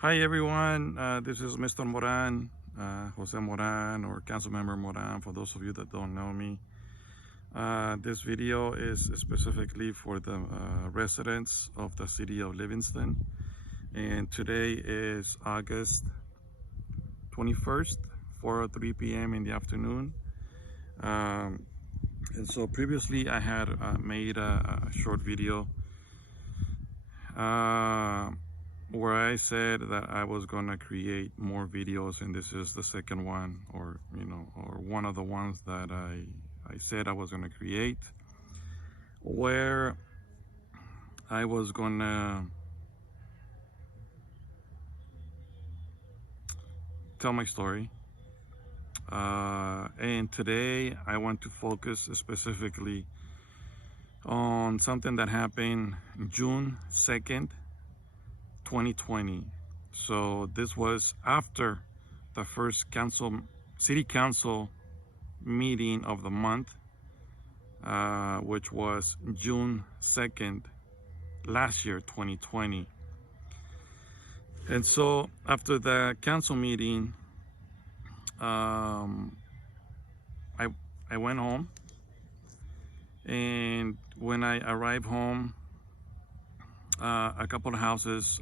Hi everyone, this is Mr. Moran, Jose Moran, or Council Member Moran, for those of you that don't know me. This video is specifically for the residents of the city of Livingston, and today is August 21st, 4:03 p.m. in the afternoon. And so previously I had made a short video where I said that I was gonna create more videos, and this is the second one, or one of the ones that I said I was gonna create, where I was gonna tell my story. And today I want to focus specifically on something that happened June 2nd, 2020. So this was after the first city council meeting of the month, which was June 2nd last year, 2020. And so after the council meeting, I went home, and when I arrived home, a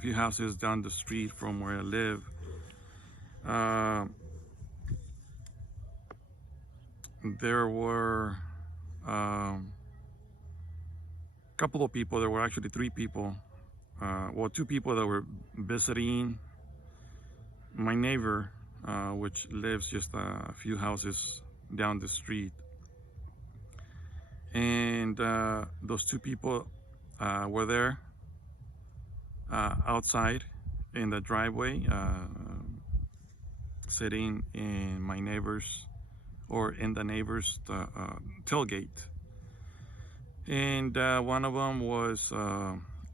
few houses down the street from where I live, there were a couple of people. There were actually three people, two people that were visiting my neighbor, which lives just a few houses down the street. And those two people were there outside in the driveway, sitting in my neighbor's, or in the neighbor's tailgate. And one of them was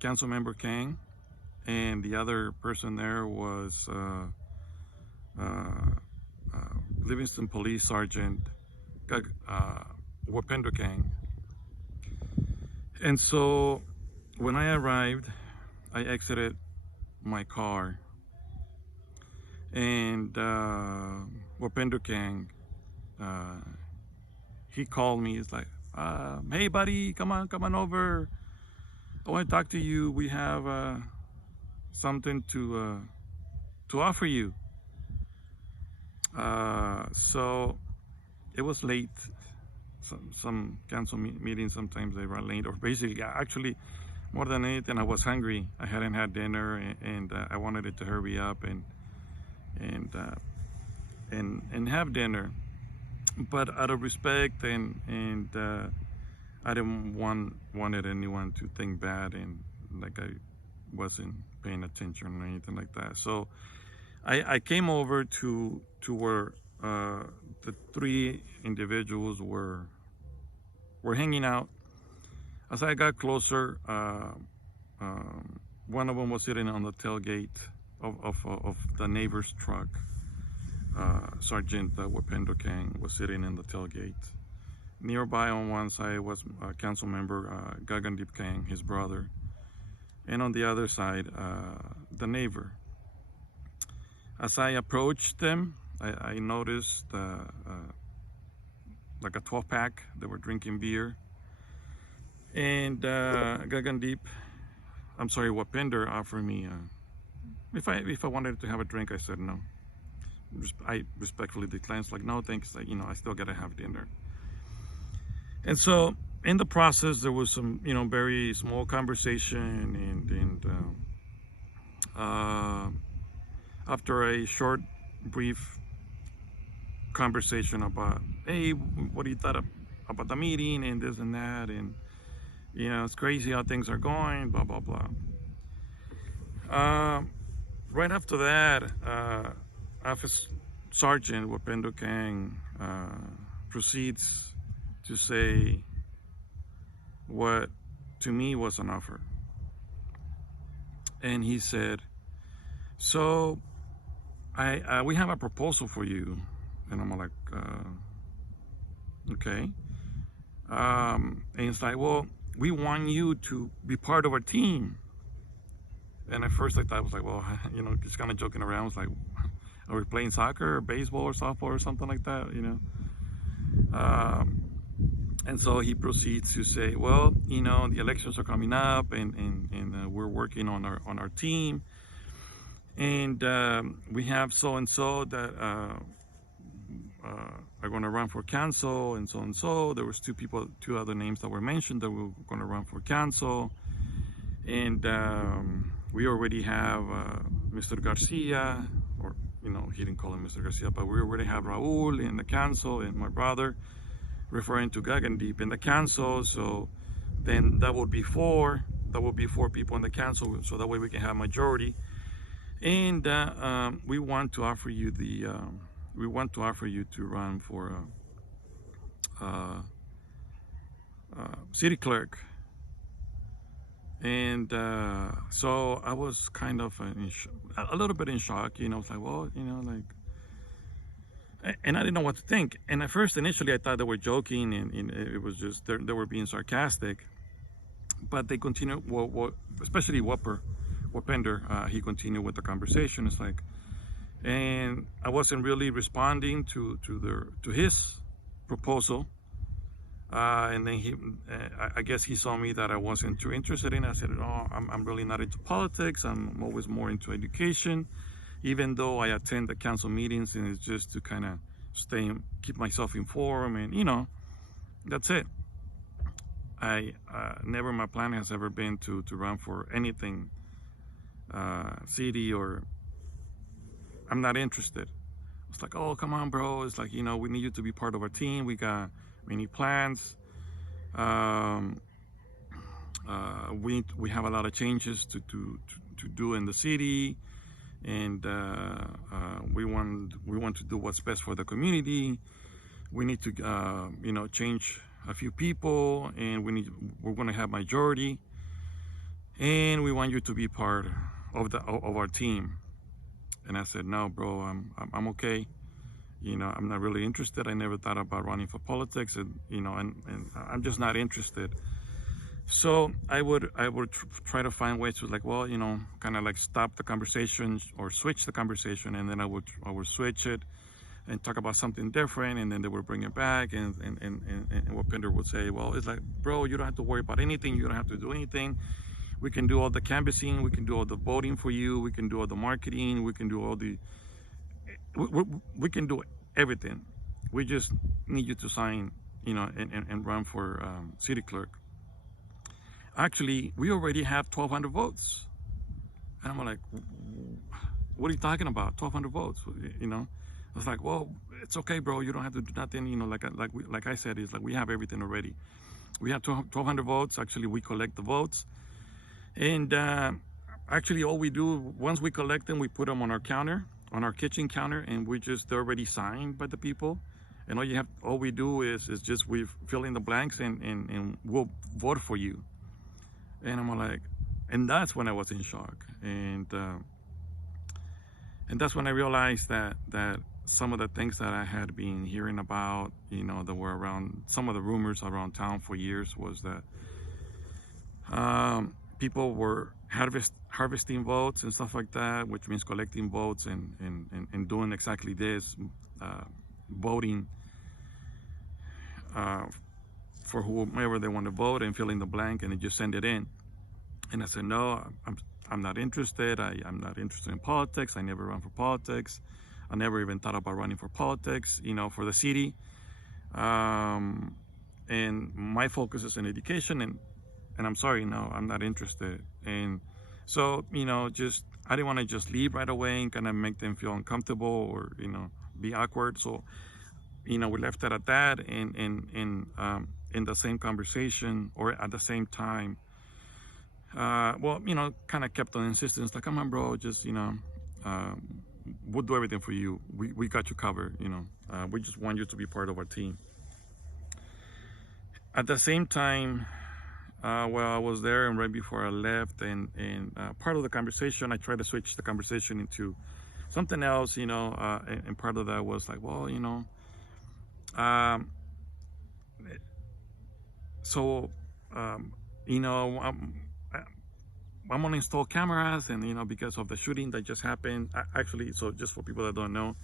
Council Member Kang, and the other person there was Livingston Police Sergeant Wapinder Kang. And so when I arrived, I exited my car, and Wapinder Kang, he called me. He's like, "Hey buddy, come on over. I want to talk to you. We have something to offer you." So it was late. Some council meetings, sometimes they run late, or basically, actually, more than anything, I was hungry. I hadn't had dinner, and I wanted it to hurry up and have dinner. But out of respect, and I didn't wanted anyone to think bad, and like I wasn't paying attention or anything like that. So I came over to where the three individuals were hanging out. As I got closer, one of them was sitting on the tailgate of the neighbor's truck. Sergeant Wapinder Kang was sitting in the tailgate. Nearby on one side was Council Member Gagandeep Kang, his brother, and on the other side, the neighbor. As I approached them, I noticed like a 12-pack. They were drinking beer, and Wapinder offered me if I wanted to have a drink. I said no. I respectfully declined. It's like, no thanks, I still gotta have dinner. And so in the process, there was some very small conversation, and after a short brief conversation about, hey, what do you thought about the meeting and this and that, and it's crazy how things are going, blah blah blah. Right after that, Sergeant Wapinder Kang proceeds to say what to me was an offer. And he said, "So we have a proposal for you." And I'm like, okay. And it's like, well, we want you to be part of our team. And at first I thought, I was like, well, just kind of joking around. I was like, are we playing soccer or baseball or softball or something like that, And so he proceeds to say, well, the elections are coming up, and we're working on our team, and we have so and so that are going to run for council, and so and so. There was two other names that were mentioned that were going to run for council, and we already have Mr. Garcia, or he didn't call him Mr. Garcia, but we already have Raul in the council, and my brother, referring to Gagandeep in the council. So then that would be four people in the council, so that way we can have majority. And we want to offer you to run for city clerk. And so I was kind of a little bit in shock, It's like, well, and I didn't know what to think. And at first, initially, I thought they were joking, and it was just they were being sarcastic. But they continued, especially Wapinder, he continued with the conversation. It's like, and I wasn't really responding to his proposal. And then I guess he saw me that I wasn't too interested in it. I said, oh, I'm really not into politics. I'm always more into education, even though I attend the council meetings, and it's just to kind of keep myself informed, and that's it. Never, my plan has ever been to run for anything, city, or I'm not interested. It's like, oh, come on, bro. It's like, we need you to be part of our team. We got many plans. We have a lot of changes to do in the city, and we want to do what's best for the community. We need to change a few people, and we're going to have majority, and we want you to be part of our team. And I said, no, bro, I'm okay. I'm not really interested. I never thought about running for politics, and and I'm just not interested. So I would try to find ways to, like, well, kind of like stop the conversation or switch the conversation, and then I would switch it and talk about something different, and then they would bring it back, and Wapinder would say, well, it's like, bro, you don't have to worry about anything. You don't have to do anything. We can do all the canvassing. We can do all the voting for you. We can do all the marketing. We can do all the. We can do everything. We just need you to sign, and run for city clerk. Actually, we already have 1,200 votes. And I'm like, what are you talking about? 1,200 votes, I was like, well, it's okay, bro. You don't have to do nothing, like I said, it's like we have everything already. We have 1,200 votes. Actually, we collect the votes. And actually, all we do, once we collect them, we put them on our counter, on our kitchen counter, and they're already signed by the people. And all we do is just we fill in the blanks, and we'll vote for you. And I'm like, and that's when I was in shock. And that's when I realized that some of the things that I had been hearing about, that were around, some of the rumors around town for years, was that people were harvesting votes and stuff like that, which means collecting votes and doing exactly this, voting for whomever they want to vote, and fill in the blank, and then just send it in. And I said, no, I'm not interested. I'm not interested in politics. I never run for politics. I never even thought about running for politics, for the city. And my focus is in education, and I'm sorry, no, I'm not interested. And so, just, I didn't want to just leave right away and kind of make them feel uncomfortable or, be awkward. So, we left it at that. And in the same conversation, or at the same time, kind of kept on insisting, like, come on, bro, just, we'll do everything for you. We got you covered, we just want you to be part of our team. At the same time, while I was there and right before I left, and part of the conversation, I tried to switch the conversation into something else, and part of that was like, well, I'm gonna install cameras, and because of the shooting that just happened. Actually, so just for people that don't know,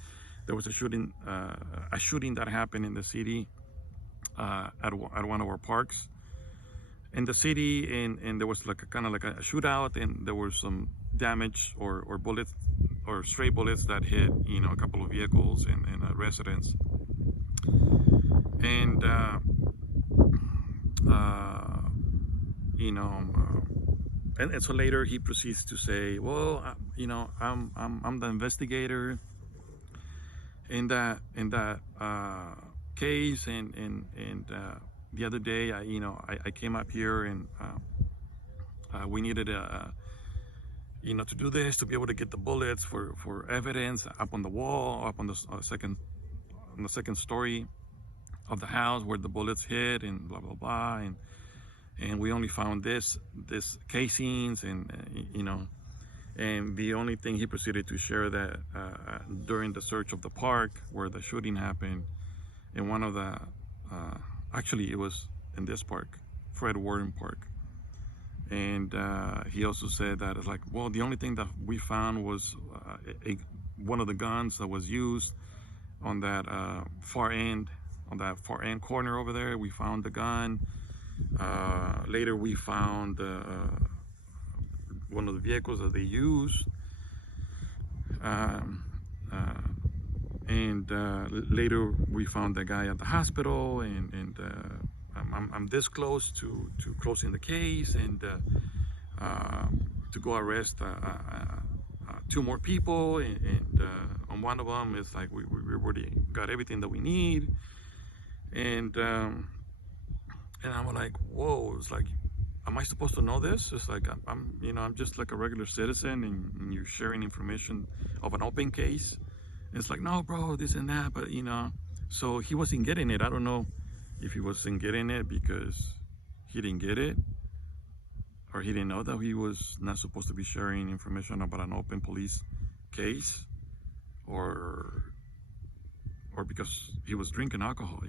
there was a shooting that happened in the city at one of our parks in the city, and there was like a kind of like a shootout, and there was some damage or bullets or stray bullets that hit a couple of vehicles and residents, and you know. And so later he proceeds to say, well, I'm the investigator in that case, and the other day I came up here, and we needed to do this, to be able to get the bullets for evidence up on the wall, up on the second story of the house where the bullets hit, and blah blah blah, and we only found this casings, and and the only thing he proceeded to share that during the search of the park where the shooting happened, in one of the actually it was in this park, Fred Warren Park, and he also said that it's like, well, the only thing that we found was one of the guns that was used on that far end corner over there. We found the gun. Later we found one of the vehicles that they used, and later we found the guy at the hospital, and I'm this close to closing the case, and to go arrest 2 more people, and on one of them it's like we already got everything that we need, and I'm like, whoa, it's like, am I supposed to know this? It's like, I'm just like a regular citizen, and you're sharing information of an open case. And it's like, no, bro, this and that, but so he wasn't getting it. I don't know if he wasn't getting it because he didn't get it, or he didn't know that he was not supposed to be sharing information about an open police case, or because he was drinking alcohol,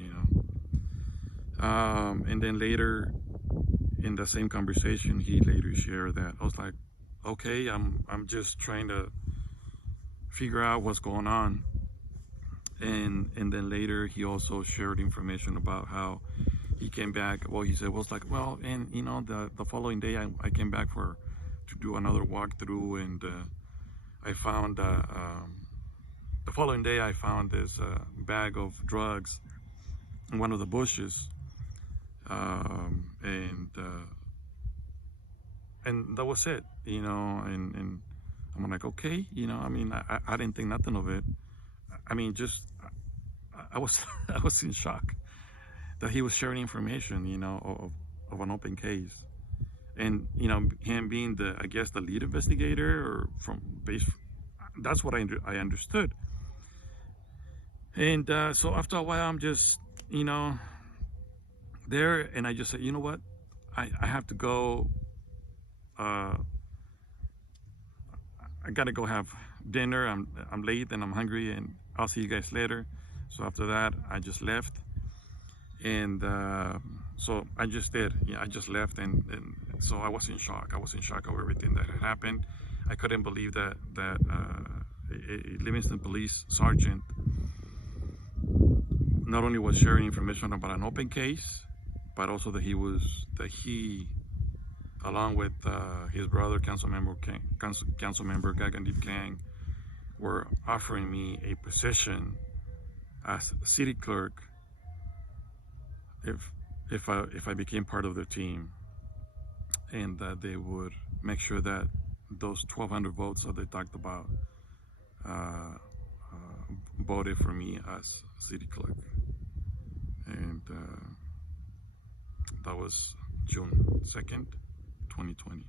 and then later in the same conversation, he later shared that I was like, okay, I'm just trying to figure out what's going on, and then later he also shared information about how he came back. Well, he said, well, it's like, well, and the following day I came back to do another walkthrough, and I found the following day I found this bag of drugs in one of the bushes. And that was it, and I'm like, okay, I didn't think nothing of it. I was I was in shock that he was sharing information, of an open case, and him being I guess the lead investigator, or that's what I understood. And so after a while, I'm just there, and I just said, you know what, I have to go. I gotta go have dinner. I'm late and I'm hungry, and I'll see you guys later. So after that, I just left, and so I just did. Yeah, I just left, and so I was in shock. I was in shock of everything that had happened. I couldn't believe that a Livingston police sergeant not only was sharing information about an open case, but also that he, along with his brother, Council Member Gagandeep Kang, were offering me a position as city clerk if I became part of their team, and that they would make sure that those 1,200 votes that they talked about voted for me as city clerk. And that was June 2nd, 2020.